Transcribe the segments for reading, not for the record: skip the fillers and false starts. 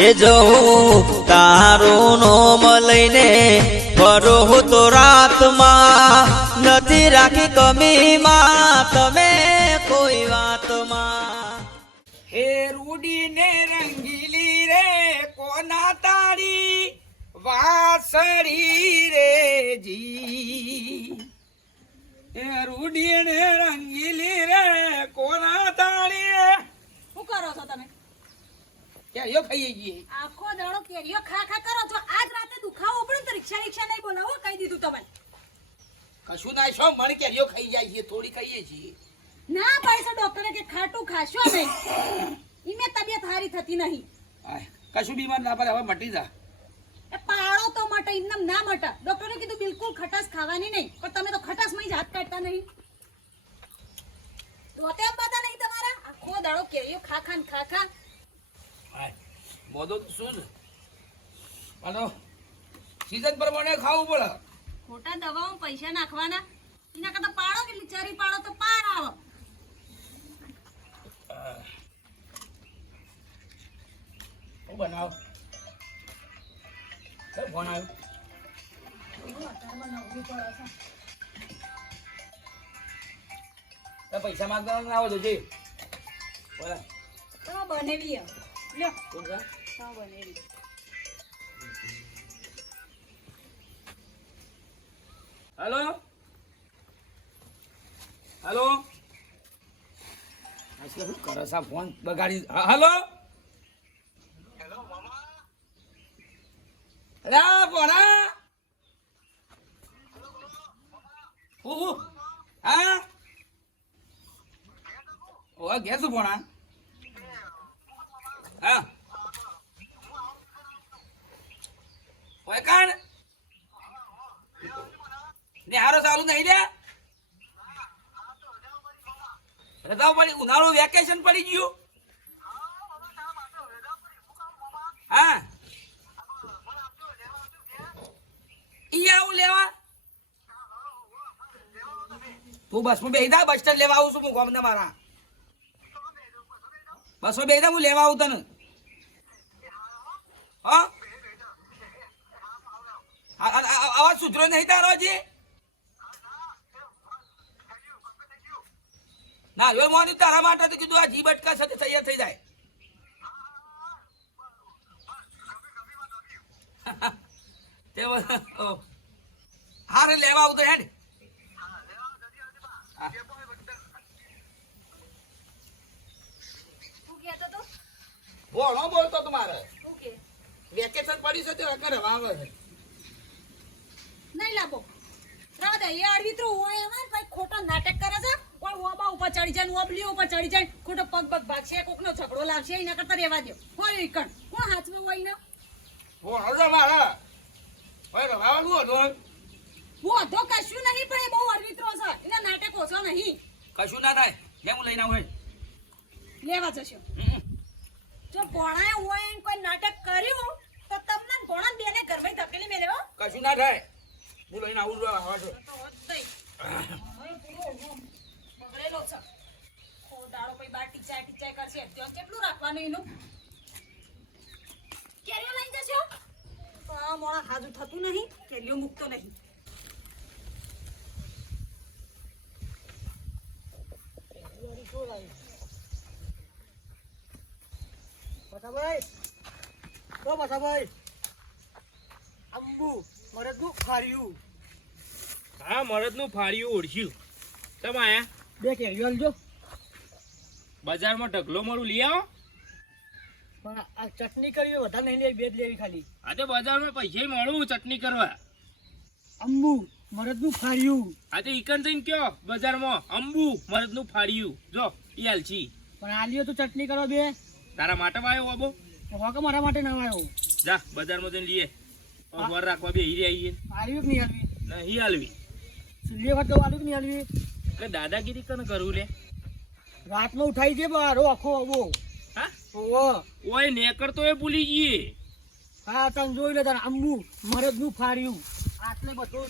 એ જવું તારું નોમ લઈને ફરો તો રાતમાં નથી રાખી કમીમાં તમે કોઈ વાતમાં હે રૂડીને રંગીલી રે કોના તારી વાસળી રે જી હે રૂડીને રંગીલી રે કોના તારી શું કરો છો તમે? કેરીઓ ખાઈએ છીએ આખો દાડો કેરીઓ ખા ખા કરો છો. આજ રાતે દુખાવો પડે તો રિક્ષા નહીં બોલાવો, કહી દીધું તમે. કશું ના છો મણ કેરીઓ ખાઈ જાય છે, થોડી ખાઈએ છીએ. ના પાડે છે ડોક્ટરે કે ખાટું ખાશો નહીં. ઈમે તબિયત હારી થતી નહીં. કશું બીમાર ના પડે, હવે મટી જા. એ પાળો તો મટે, એમનેમ ના મટે. ડોક્ટરે કીધું બિલકુલ ખટાશ ખાવાની નહીં, પણ તમે તો ખટાશમાં જ હાથ કાઢતા નહીં. તો તેમ બધા નહીં તમારા આખો દાડો કેરીઓ ખા ખા ને ખા ખા. મોદો શું છે? અને સીઝન પ્રમાણે ખાવું પડે. ખોટા દવાઓ પૈસા નાખવાના, એના કરતા પાડો કે ચરી પાડો તો પાર આવો. હું બનાવ ફોન આવ્યો પૈસા માંગતા ના આવો તો જઈ બોલા તો બનેવી લ્યો કોણ છે? તો બનેવી. હેલો હેલો શું કરે છે ફોન બગાડી? હેલો અરે બોરા હા ઓ ગેસ બોણા હા ઓય કાણ ને હારો ચાલુ નહીં લે રજાઓ પડી, ઉનાળુ વેકેશન પડી ગયું. હા ઈ આવું લેવા તું બસમાં બેસી જા, બસ સ્ટેન્ડ લેવા આવું છું હું ગામના મારા બસમાં બેસી જા, હું લેવા આવું તને. હા આવાજ સુધરો નહીં તારો હજી? ના હવે મોની તારા માટે તો કીધું આ જી બટકા સાથે તૈયાર થઈ જાય. હારે લેવા આવું તો હેડ. બોલો બોલતો તમારે વેકેશન પડી છે તો રવા આવે છે. નહીં લાવો રાવ દે એ અડવિત્રો હોય એમાં ભાઈ ખોટો નાટક કરે છે. કોઈ ઓબા ઉપર ચડી જાય, ઓબલી ઉપર ચડી જાય, ખોટો પગ પગ ભાગશે, કોકનો ઝઘડો લાવશે, એના કરતા રહેવા દો. હોય ઈકણ કોણ હાથમાં હોય ને બોલો મારા ઓય રવાવાનું હતું. હું અધો કશું નહીં, પણ એ બહુ અડવિત્રો છે, એના નાટક ઓછો નહીં. કશું ના થાય, લે હું લઈને આવું. લેવા જશો જો ભણાય હોય એમ કોઈ નાટક કર્યું તો તમને ભણા બેને ઘરમાં ધકેલી મેલે હો. કશું ના થાય, હું લઈને આવું છું. આવા છો તો હોતઈ હવે પૂરો બગડેલો છે. દાડો પછી બાર ટીચાય કરશે, ત્યાં કેટલું રાખવાનું એનું? કેરીઓ લઈ જશો? મોણા હાજુ થતું નહીં, કેરીઓ મૂકતો નહીં. હા મરદનું ફાળિયું ઓળખ્યું. તમે આયા બે કેરીઓ આલજો. બજારમાં ઢગલો મળું લઈ આવો. પણ આ ચટણી કરવી વધારે નહીં લેવી, બે જ લેવી ખાલી. આ તો બજારમાં પૈસા મળું ચટણી કરવા. અંબુ મરદનું ફાળ્યું. આ તો ઈકન થઈને કયો બજારમાં અંબુ મરદનું ફાળિયું જો ઈ આલછી. પણ આલ્યો તો ચટણી કરો બે. તારા માટે આવ્યો બાબો? હોકે મારા માટે ના આવ્યો. જા બજારમાં જઈને લઈએ. વર રાખવા બે હીરે આવીએ. આલ્યું કે નહીં આલવી? નહીં આલવી. લે વાત તો આલ્યું કે નહીં આલવી? કે દાદાગીરી કને કરવું લે? રાતમાં ઉઠાઈ છે બારો આખો આવો. હા ઓવો ઓય નેકર તો એ ભૂલી ગઈ. હા તમે જોઈ લે તાર અંબુ મરદનું ફાળ્યું. આટલે બધું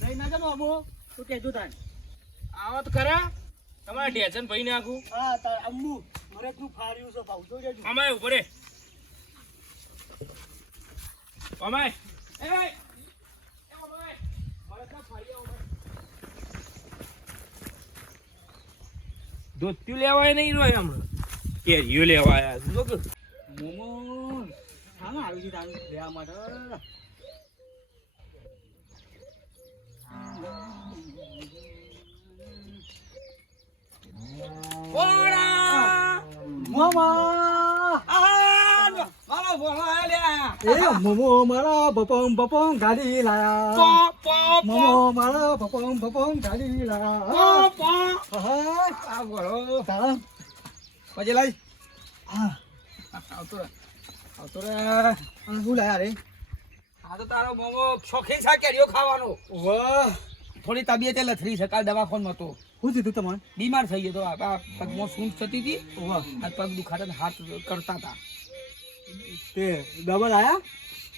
લઈ ના જાનો આબો તો કહેજો તાર. આવો તો ખરા તમારે ઢેચન ભાઈ નાખું. હા તાર અંબુ મરદનું ફાળ્યું છે ભાવ જોઈ લેજો. અમાય ઉપર અમાય એ અમાય મરદના ફાડ્યા અમાય દોત્યું લેવાય નહીં રોય હમણાં કેરીઓ લેવા આયા છે લોકો મોમો હા આવી છે તાન લેવા માટે ઓડા મોમા મારો ભોણો આલ્યા એ મોમો મારા બપમ ગાડી લાયા પો પો મોમો મારા બપમ ગાડી લાયા પો પો હા આ ભોણો તારા પછી લઈ હા આવતો રે શું લાયા રે આ તો તારો મોમો શોખીન છે કેરીઓ ખાવાનો વાહ થોડી તબિયતે લથડી છે કાલ દવાખાનામાં તો શું થયું તમારે બીમાર થઈ ગયો તો આ પગમાં સૂંઠ થતી હતી વાહ આ પગ દુખાતા ને હાથ કરતા હતા તે ડબલ આયા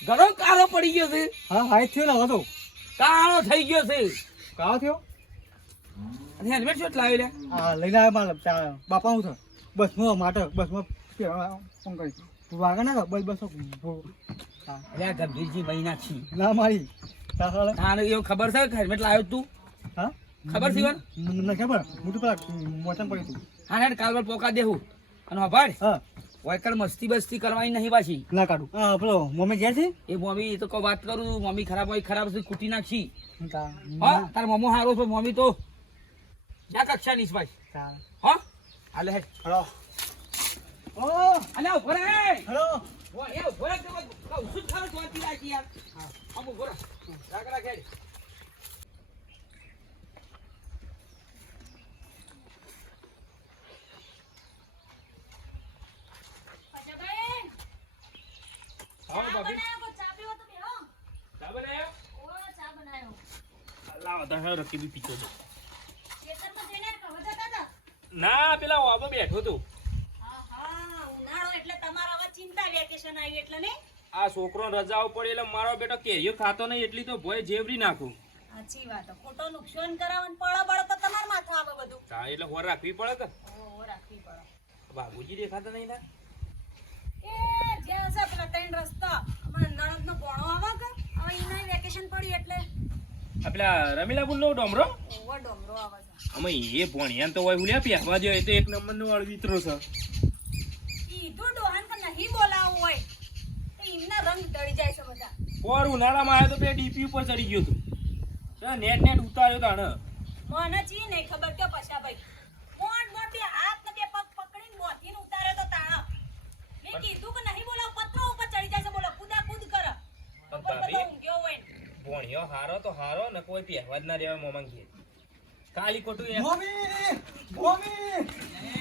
ઘણો કાળો પડી ગયો છે હા હાઈ થયો ને હવે તો કાળો થઈ ગયો છે કાળો થયો અને હેલ્મેટ શોટ લાવી લે હા લઈને આવ્યા મારા બાપા હું થયો બસમાં માટે બસમાં ફોન કરી વાગે ના બસ હા અરે ગંભીરજી મહિના છી ના મારી તારે આને એવું ખબર છે કે હેલ્મેટ લાવ્યો તું હા ખબર છે ઈવન? મને ખબર હું તો પેલા મોચન પડી તું હા હેડ કાલ પર પોકા દેવું અને હભાડ હા વૈકલ મસ્તી બસ્તી કરવાની નહીં પાછી ના કાઢું હા પેલો મમ્મી ગયા છે એ મમ્મી તો કોઈ વાત કરું મમ્મી ખરાબ હોય ખરાબ છે કૂટી નાખશી તા- હા તાર મમ્મો હારો છે મમ્મી તો જ્યાં કક્ષા નીસ ભાઈ તા- હા હાલે હેડ હલો ઓ અલે ઉભો રે હલો ઓ એ ઉભો રે તો કહું શું ખાવ જોતી રાખી યાર હા આમ ઉભો રે રાખ હેડ પચાભાઈ, આવો ચા ભાભી બનાવ્યો, ચા પીવો તો બેહો. ચા બનાવ્યો ઓ, ચા બનાવ્યો. લાવો તો રકીબી પીતો તો ખેતરમાં જઈને કહો જતા હતા? ના પેલા વાબો બેઠો તો આહા, ઉનાળો એટલે તમારા હવે ચિંતા વેકેશન આવી એટલે ને આ છોકરો રજાઓ પડે એટલે મારો બેટો કેરીઓ ખાતો નહીં એટલી તો ભોય જેવરી નાખું સાચી વાત ખોટો નુકસાન કરાવવાનું પળો બળો તો તમારા માથે આવે બધું હા એટલે હોર રાખવી પડે કે ઓ રાખવી પડે બાબુજી દેખાતા નહીં ના એ જ્યાં છે પેલા ત્રણ રસ્તા અમારા નણંદનો ભણો આવે કે હવે એના વેકેશન પડ્યું એટલે આ પેલા રમીલા બુલ નો ડોમરો ઓવર ડોમરો આવે છે અમે એ ભણ્યા તો હોય હુલ્યા પહેવા જોઈએ તો એક નંબર નો અળવિત્રો છે કીધું ડોહાન કે નહીં બોલાવવું હોય તો એમના રંગ ઢળી જાય છે બધા પોર ઉનાળામાં આવ્યો તો બે ડીપી ઉપર ચડી ગયો તો નેટ નેટ ઉતાર્યો તાણ મને ચી નહીં ખબર કે પછા ભાઈ મોટ મોટ બે હાથ ને બે પગ પકડીને મોથીને ઉતારે તો તાણા મેં કીધું કે નહીં બોલાવ પત્રો ઉપર ચડી જાય છે બોલો કૂદા કૂદ કરે પણ કોઈ ભાભી તો ઊંઘ્યો હોય ને ભણ્યો હારો તો હારો ને કોઈ પહેવા જ ના રહેવા મોમાં ઘેર કાલી ખોટું એ મમ્મી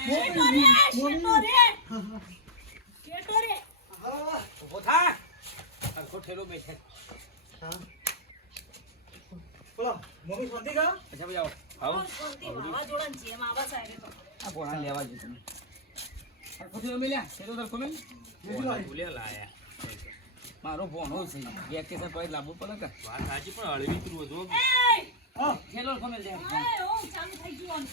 શેટો રે શેટો રે શેટો રે ઉભો થા સરખો ઠેલો બેઠે બોલો મમ્મી શાંતિ કા અચ્છા ભાઈ આવો આવો શાંતિ વાવાઝોડાની જેમ આવા સાહેબ તો આ ભોણા લેવા જ તમે સરખો ઠેલો મેલ્યા ઠેલો સરખો મેલ ભૂલ્યા લાયા મારો ભોણો છે વેકેશન પછી લાવવું પડે કે વાત સાચી પણ અળવિત્રો જો હા ઠેલો સરખો મેલ દે એ ઓ ચાલુ થઈ ગયું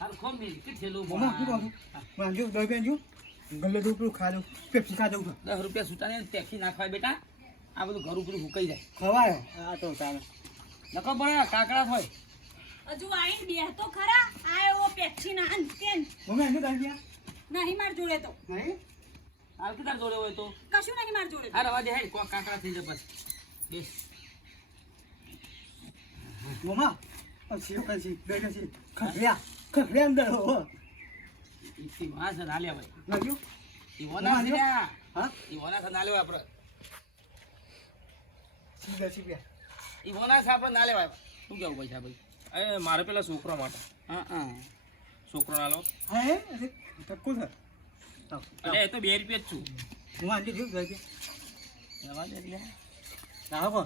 સરખો મેલ કે ઠેલો મમ્મા શું કહું માંગ્યો દહીં પેંજો ગલ્લે દૂધ પેલું ખા દઉં પેપ્સી ખા દઉં 10 રૂપિયા છૂટાને ટેક્સી નાખવાય બેટા આ બધું ઘર ઉપર હુકાઈ જાય ખવાય હા તો ચાલે નકો પડે કાકડા હોય હજુ આઈન બે તો ખરા આ એવો પેપ્સી ના અંતેન મમ્મી આને દહીં ગયા નહીં માર જોડે તો નહીં હાલ કે તાર જોડે હોય તો કશું નહીં માર જોડે આ રવા દે હે કો કાકડા થઈ જાય બસ બેસ મમ્મા પછી પછી દહીં છે ખખડ્યા અંદર હો ઈથી વાસ ના લે ભાઈ લાગ્યું ઈ વના છે લ્યા હા ઈ વના ના લેવા આપણે સીધા ઈ વના છે આપણે ના લેવાય શું કેવું પૈસા ભાઈ એ મારે પેલા છોકરા માટે હા હા છોકરો નાલો હા હે ટક્કો સર એટલે એ તો 2 રૂપિયા જ છું હું આંટી જોઉં દહીં લેવા દે લે ના હો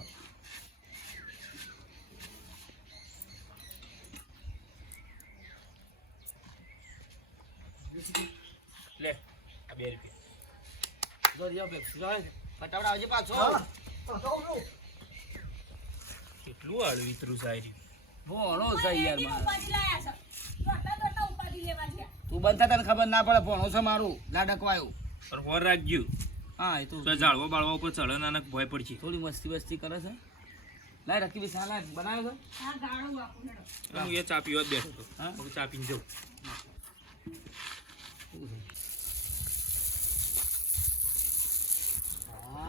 લે આ 2 રૂપિયા જો જો બે જો ફટાફટ આવજે પાછો કેટલું અળવિત્રો સારી ભોણો છે યાર મારો ઉપાડી લાયા છે દોડતા દોડતા ઉપાડી લેવા ગયા તું બનતા તને ખબર ના પડે ભોણો છે મારું લાડકવાયું પણ હોર રાખજો હા એ તો તો ઝાડવા બાળવા ઉપર ચડે ના ભય પડશે. થોડી મસ્તી વસ્તી કરે છે. લાય રકી બી સાલા બનાવ્યો છે. આ ગાળું આપું હેડો. હું એ ચા પીવા જ બેઠો હતો. હા? હું ચા પીને જાઉં.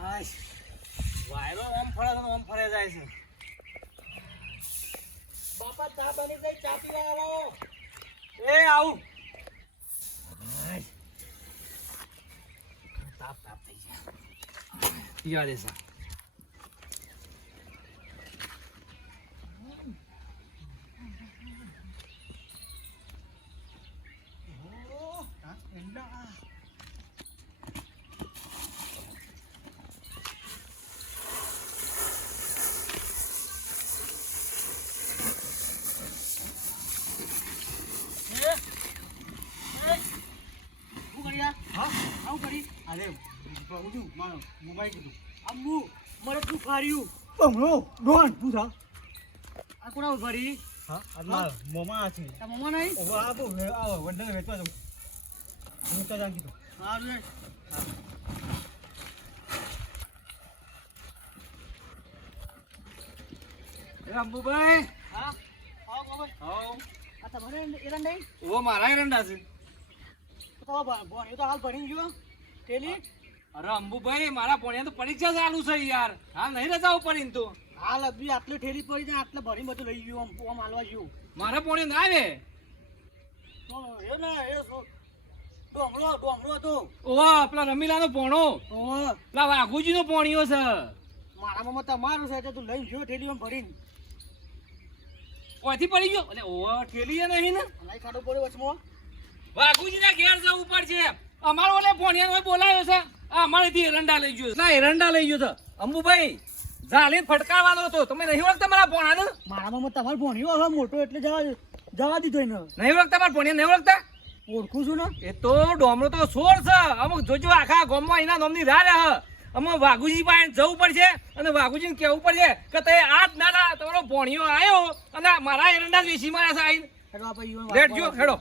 હાશ. વાયરો ઓમ ફરે છે ને ઓમ ફરે જાય છે. બાપા ચા બની ગઈ, ચા પીવા આવો. એ આવું. હાશ. તાપ તાપ થઈ જાય. પીવા દેશે. બમણો ડોન તું થા આ કોના ભરી હા આ મોમાં છે તા મમ્મા નહીં ઓ આ બો આ વંડે વેચવા દઉં હું તો જાણ કીધું હારું રે અંબુભાઈ હા આવો બાબા આવો. આ તમારે એરંડા નહીં ઓ મારા એરંડા છે. તો ભણ એ તો હાલ ભણી ગયો તેલી અરે અંબુભાઈ મારા ભણ્યા તો પરીક્ષા ચાલુ છે યાર. હા નહીં રજાઓ પડી તો હાલ અભી આટલે ઠેલી પડી જાય આટલે ભરી બધું લઈ ગયું આમ હાલવા ગયું મારા ભણ્યા ના આવે. તો એ ના એ ડોમડો હતો ઓવા પેલા રમીલાનો ભણો ઓહ પેલા વાઘુજીનો ભણ્યો છે. મારા મમ્મા તમારું છે તું લઈ ગયો ઠેલી આમ ભરીને ઓથી પડી ગયો એટલે ઓવા ઠેલી એ નહીં ને નહીં ખાડો પડ્યો વચમાં વાઘુજીના ઘેર જવું પડશે. અમારો ઓલે ભણ્યાનો બોલાયો છે. આ અમારેથી એરંડા લઈ ગયો ના એરંડા લઈ ગયો છે. અંબુભાઈ ઝાલી ફટકારવાનો હતો. તમે નહીં ઓળખતા મારા ભણાને? મારા મમ્મા તમારે ભણ્યો હવે મોટો એટલે જવા દીધો એને નહીં ઓળખતા મારા ભણ્યા નહીં ઓળખતા? ઓળખું છું ને એ તો ડોમરો તો સોર છે. અમુક જોજો આખા ગામમાં એના નામની રાહ રહે. અમે વાઘુજી પાસે જવું પડશે અને વાઘુજીને કહેવું પડશે કે તે આજ ના તમારો ભણ્યો આવ્યો અને મારા એરંડા જ વેચી માર્યા છે આઈને. હેડો આપણે ઈવન લેટજો હેડો.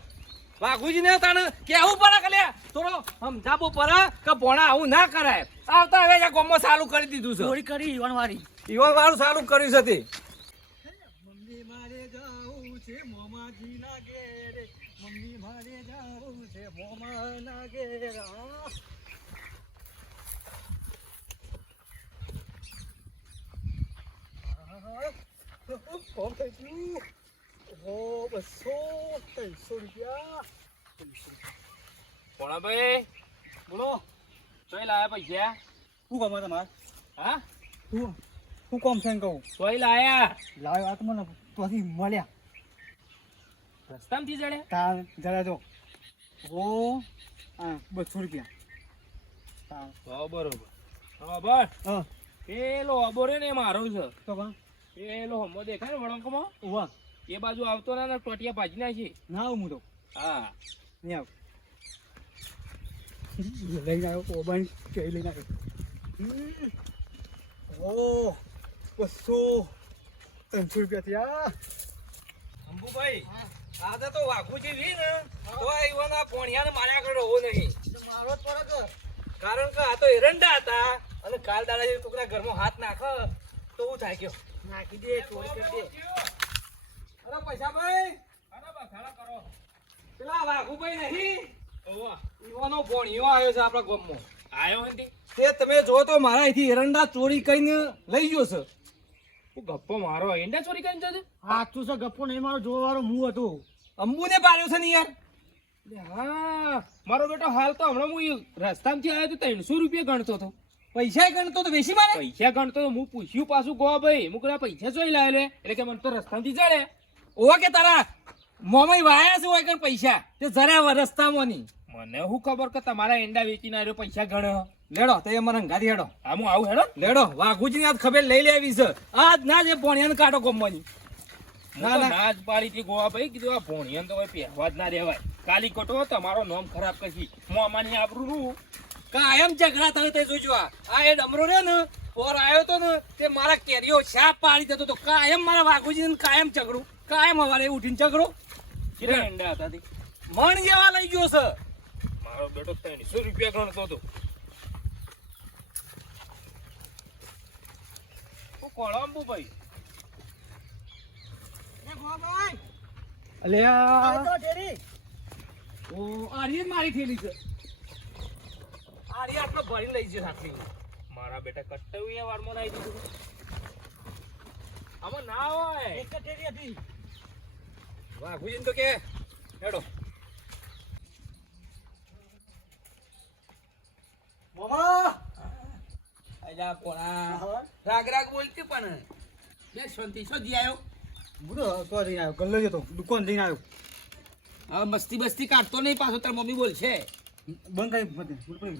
વાઘુજીને તને કેવું પડે કે લે થોડો સમજાવવું પડે કે ભણા આવું ના કરાય. આવતા હવે આ ગામમાં ચાલુ કરી દીધું છે. ચોરી કરી ઈવન વાળી ઈવન વાળું ચાલુ કર્યું છે તે. મમ્મી મારે જાવું છે મોમાજી ના ઘેરે મમ્મી મારે જાવું છે મોમા ના ઘેરે કોમ થઈ ગયું ઓ 200-300 રૂપિયા ભણાભાઈ બોલો ચોઈ લાયા પૈસા? શું કામ તમારે હા શું કામ છે કહું ચોઈ લાયા? લાવ્યો આ તો મને ત્યાંથી મળ્યા રસ્તામાંથી જડે? તાર જરા જો ઓ હા 200 રૂપિયા હા બરોબર. હા બસ હા પેલો અબોરે ને મારો છે. તો કા પેલો હમો દેખાય ને વળંકમાં ઉવા એ બાજુ આવતો ના ને ટોટિયા ભાજી નાખી. ના આવું હું તો હા નહીં આવ લઈને આવ્યો ઓબાણી કે લઈને આવ્યો ઓ 200-300 રૂપિયા થયા અંબુભાઈ આજે તો વાઘુજી વી ને તો ઈવના પોણિયાને માર્યા આગળ રહો નહીં. મારો જ પડે કારણ કે આ તો એરંડા હતા અને કાલ દાડા કોકના ઘરમાં હાથ નાખે તો હું થાય કયો નાખી દે ચોરી કરી દે અરે પૈસા ભાઈ અરે બખાડા કરો. પેલા વાઘુભાઈ નહીં ઓવા ઈવાનો પોણિયો આવ્યો છે આપણા ગામમાં. આવ્યો ને તે તમે જો તો મારા અહીંથી એરંડા ચોરી કરીને લઈ ગયો છે. હું ગપ્પો મારો એરંડા ચોરી કરીને જજો. હાથું છે ગપ્પો નહીં મારો જોવા વાળો હું હતો અંબુને પાડ્યો છે ને યાર. હા મારો બેટો હાલ તો હમણાં હું રસ્તામાંથી આવ્યો તો 300 રૂપિયા ગણતો હતો. પૈસા ગણતો તો વેસી મારે પૈસા ગણતો તો હું પૂછ્યું પાછું ગો ભાઈ હું કદાચ પૈસા જોઈ લાવે એટલે કે મને તો રસ્તામાંથી જડે. ઓવા કે તારા મોમાં વાયા છે હોય કે પૈસા તે જરા રસ્તામાં નહીં. મને શું ખબર કે તમારા એંડા વેચીને આવ્યો પૈસા ગણ્યો. લેડો તે મને હંગાથી હેડો. હા હું આવું હેડો લેડો. વાઘુજીની આજ ખબર લઈ લેવી છે. આજ ના જે પોણિયાને કાઢો ગમવાની. ના ના જ પાડી હતી ગોવા ભાઈ કીધું આ ભોણિયાને તો કોઈ પહેરવા જ ના રહેવાય. કાલી કોટો તમારો નામ ખરાબ કરશી મોમાની આબરૂ કાયમ ઝઘડા થયો તે જોજો. આ એ ડમરો રે ને ઓર આવ્યો તો ને તે મારા કેરીઓ છાપ પાડી દેતો તો કાયમ મારા વાઘુજીને કાયમ ઝઘડું કાયમ હવારે ઉઠીને ઝઘડો. કેટલા અંડા હતા તે મણ જેવા લઈ ગયો છે. મારો બેટો 300 રૂપિયા ગણતો હતો. કોળો અંબુભાઈ. અલ્યા તો ટેરી ઓ આરી જ મારી થેલી છે. આરી આટલો ભરીને લઈ જશે સાથી. મારા બેટા કટ્ટું એ વારમાં નાઈ દીધું. આમાં ના હોય. એક જ ટેરી હતી. વાહ ગુજીન તો કે હેડો મોમા અલ્યા પોણા હા રાગ રાગ બોલતી પણ બે શાંતિ છો જી આવ્યો હું તો જઈને આવ્યો ગલ્લો જતો દુકાન જઈને આવ્યો હવે મસ્તી બસ્તી કાઢતો નહીં પાછો તાર મમ્મી બોલશે બંધ કરી બધે બોલ પડી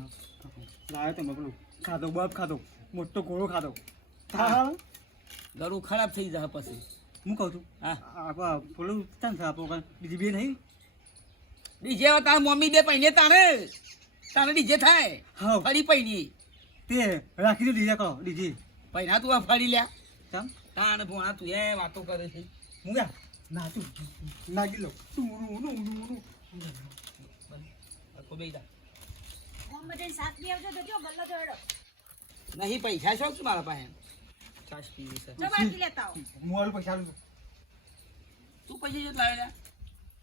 લાવ્યો તમે પેલું ખાધો બફ ખાધો મોટો ઘોડો ખાધો હા ગળું ખરાબ થઈ જાય પછી હું કહું છું હા આપા પેલું ચાંદ છે આપણો બીજી બે નહીં ડીજે તાર મમ્મી દે પૈને તારે ડીજે થાય હા ફરી પૈની તે રાખી દો દીધા કહો દીધી પૈના તું આ ફરી લ્યા ચામ તાને ભોણા તું એ વાતો કરે છે હું યા ના તું નાગી લો તું આખો બેઈ જા. ગામમાં જઈને શાક બી આવજો તો જો ગલ્લો જોડો નહીં પૈસા શોખ છું મારા પાસે છાશ પીવી છે જો બાકી લેતા આવો મોલ પૈસા આલું તું પૈસા જો લાવેલા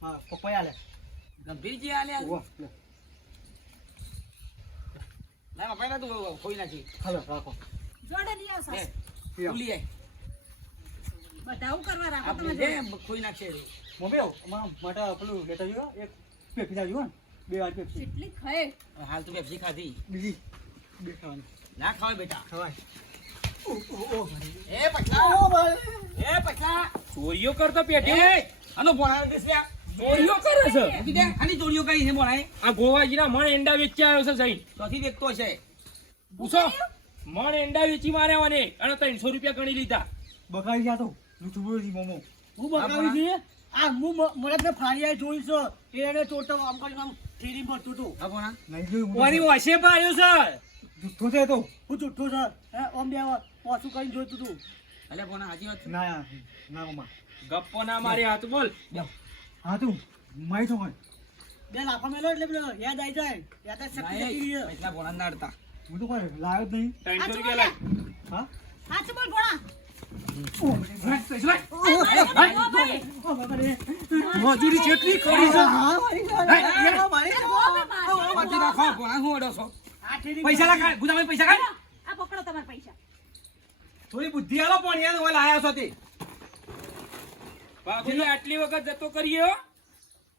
હા પપ્પા આલે ગંભીરજી આલ્યા વાહ લે ના પૈના તું ખોઈ નાખી હાલો રાખો જોડે લઈ આવ એ સાસ તું લઈ આય બધા આવું કરવા રાખો આપણે તમે જે જોડે. ખોઈ નાખશે એ. મમ્મી અમારા માટે પેલું લેતા જજો એક પેપ્સી લાવજો ને 2 વાર પેપ્સી કેટલી ખાય હાલ તું પેપ્સી ખાધી બીજી 2 ખાવાની ના ખવાય બેટા ખવાય એ પટલા એ પટલા ચોરીઓ કરતો પેટી. એ આનો ભોણા દેશ લ્યા ચોરીઓ કરે છે. મૂકી દે આની ચોરીઓ કરી છે ભોણાએ આ ગોવાજીના મણ એંડા વેચી આવ્યો છે સહી. ચોથી દેખતો છે પૂછો. મણ એંડા વેચી માર્યા મને અને 300 રૂપિયા ગણી લીધા. બકાઈ ગયા તો જૂઠું બોલી મોમો હું બતાવી દઈએ આ હું મને ફાળિયા જોઈ છે એને ચોટો આમ કરીને આમ ઠીરી મળતું હતું હા ભોણા નહીં જોયું કોની વાસે પાડ્યો છે? જૂઠો છે તો હું જુઠ્ઠો છે હે ઓમ બે પાછું કરીને જોઈતું હતું અલે ભોણા હાજી વાત ના ના મમ્મા ગપ્પો ના મારી હાથ બોલ. હા તું મારી તો હોય બે લાફા મેલો એટલે પેલો યાદ આવી જાય યાદ શક્તિ જતી રહી છે. પટલા ભોણા ના અડતા હું તો કોઈ લાવ્યો જ નહીં 300 રૂપિયા લાય. હા હાચું બોલ ભોળા મજૂરી જેટલી કરી છે વાંચી રાખો ભોણા હું અડો છો આ ઠીરી પૈસા લાખ ગુજામાં પૈસા કાઢ આ પકડો તમારા પૈસા થોડી બુદ્ધિ આલો પણ યાર ઓલા આયા છો તે બાપુજી આટલી વખત જતો કર્યો.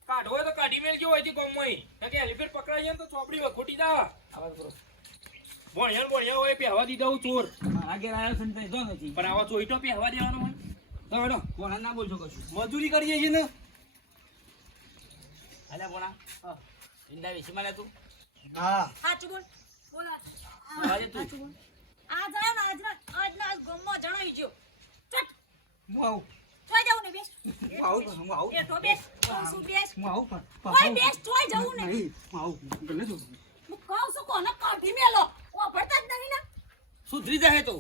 કાઢવો હોય તો કાઢી મેલજો હોય છે ગામમાં. કે એલિફેન્ટ પકડાઈ જાય ને તો ચોપડી વખોટી જા. આવાજ કરો ભણ્યા હોય પહેવા દીધા હું ચોર. મારા ઘેર આયો છે ને તઈ જો નથી પણ આવા ચોઈટો પહેવા દેવાનો હોય. તો હેડો ભોણા ના બોલજો કશું મજૂરી કરીએ છીએ ને અલ્યા ભોણા ઈંડા વેચી મારે તું હા હાચું બોલ બોલા આજે તું હાચું બોલ આ જણા આજના આજ ગમમાં જણાઈ ગયો ચટ હું આવું થોય જવું ને બેસ હું આવું એ તો બેસ શું બેસ હું આવું કોઈ બેસ થોય જવું ને નહીં હું આવું ગલે જો હું કહું છું કોને કાઢી મેલો ઓ ભરતા જ નહીં ને સુધરી જાય તો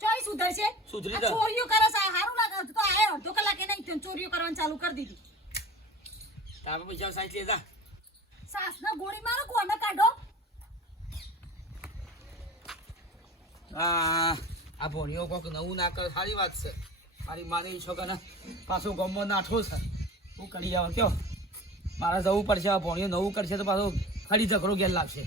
ચોઈ સુધરશે સુધરી આ જા. ચોરીઓ કરે છે હારું લાગે તો આ અડધો કલાકે નહીં ચોરીઓ કરવાનું ચાલુ કરી દીધી તારે પૈસા સાઈઠ લે જા સાસના ગોળી મારો કોને કાઢો આ ભોણીઓ કોક નવું ના કરે સારી વાત છે મારી માને ઈચ્છો કે ને પાછો ગમો નાઠો છે હું કરી જવાનું કયો મારે જવું પડશે આ ભોણીઓ નવું કરશે તો પાછો ફરી ઝઘડો ઘેર લાગશે